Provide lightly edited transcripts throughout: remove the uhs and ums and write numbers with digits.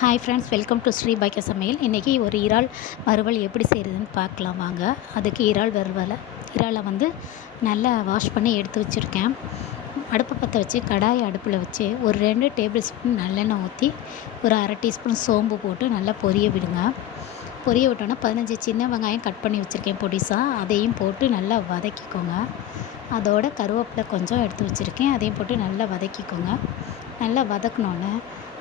Hi friends, welcome to Sri பாக்கிய சமையல். இன்றைக்கி ஒரு இறால் வறுவல் எப்படி செய்கிறதுன்னு பார்க்கலாம் வாங்க. அதுக்கு இறாலை வந்து நல்லா வாஷ் பண்ணி எடுத்து வச்சுருக்கேன். அடுப்பை பற்ற வச்சு கடாயை அடுப்பில் வச்சு ஒரு 2 டேபிள் ஸ்பூன் நல்லெண்ணெய் ஊற்றி ஒரு அரை டீஸ்பூன் சோம்பு போட்டு நல்லா பொரிய விடுங்க. பொரிய விட்டோன்னா 15 சின்ன வெங்காயம் கட் பண்ணி வச்சுருக்கேன் பொடிசாக, அதையும் போட்டு நல்லா வதக்கிக்கோங்க. அதோட கருவேப்பிலை கொஞ்சம் எடுத்து வச்சுருக்கேன், அதையும் போட்டு நல்லா வதக்கிக்கோங்க. நல்லா வதக்கினோன்னே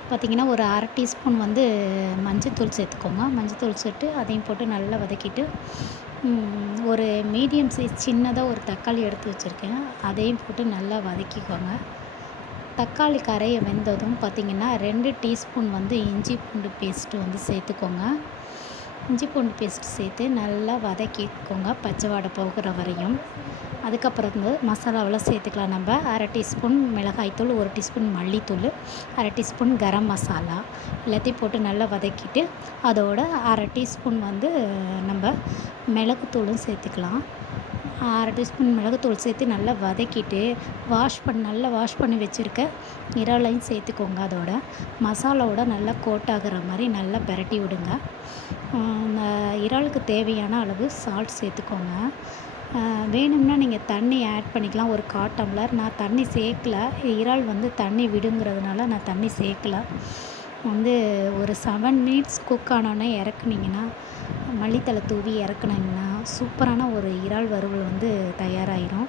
பார்த்திங்கன்னா ஒரு அரை டீஸ்பூன் வந்து மஞ்சத்தூள் சேர்த்துக்கோங்க. மஞ்சத்தூள் சேர்த்து அதையும் போட்டு நல்லா வதக்கிட்டு ஒரு மீடியம் சைஸ் சின்னதாக ஒரு தக்காளி எடுத்து வச்சுருக்கேன், அதையும் போட்டு நல்லா வதக்கிக்கோங்க. தக்காளி கரையை வெந்ததும் பார்த்திங்கன்னா 2 டீஸ்பூன் வந்து இஞ்சி பூண்டு பேஸ்ட்டு வந்து சேர்த்துக்கோங்க. இஞ்சி பூண்டு பேஸ்ட்டு சேர்த்து நல்லா வதக்கிக்கோங்க பச்சை வாடை போகிற வரையும். அதுக்கப்புறம் வந்து மசாலாவெல்லாம் சேர்த்துக்கலாம். நம்ம அரை டீஸ்பூன் மிளகாய்த்தூள், 1 டீஸ்பூன் மல்லித்தூள், அரை டீஸ்பூன் கரம் மசாலா எல்லாத்தையும் போட்டு நல்லா வதக்கிட்டு அதோட அரை டீஸ்பூன் வந்து நம்ம மிளகுத்தூளும் சேர்த்துக்கலாம். அரை டீஸ்பூன் மிளகுத்தூள் சேர்த்து நல்லா வதக்கிட்டு நல்லா வாஷ் பண்ணி வச்சுருக்க இறாலையும் சேர்த்துக்கோங்க. அதோட மசாலாவோட நல்லா கோட் ஆகிற மாதிரி நல்லா பிரட்டி விடுங்க. இறாலுக்கு தேவையான அளவு சால்ட் சேர்த்துக்கோங்க. வேணும்னா நீங்கள் தண்ணி ஆட் பண்ணிக்கலாம், ஒரு 1/4 டம்ளர். நான் தண்ணி சேர்க்கல, இறால் வந்து தண்ணி விடுங்கிறதுனால நான் தண்ணி சேர்க்கல. வந்து ஒரு 7 மினிட்ஸ் குக் ஆனோன்னே இறக்குனீங்கன்னா, மல்லித்தழை தூவி இறக்குனீங்கன்னா சூப்பரான ஒரு இறால் வறுவல் வந்து தயாராகிடும்.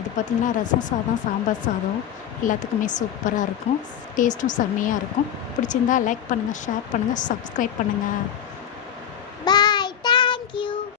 இது பார்த்திங்கன்னா ரசம் சாதம், சாம்பார் சாதம் எல்லாத்துக்குமே சூப்பராக இருக்கும். டேஸ்ட்டும் செம்மையாக இருக்கும். பிடிச்சிருந்தா லைக் பண்ணுங்கள், ஷேர் பண்ணுங்கள், சப்ஸ்கிரைப் பண்ணுங்கள்.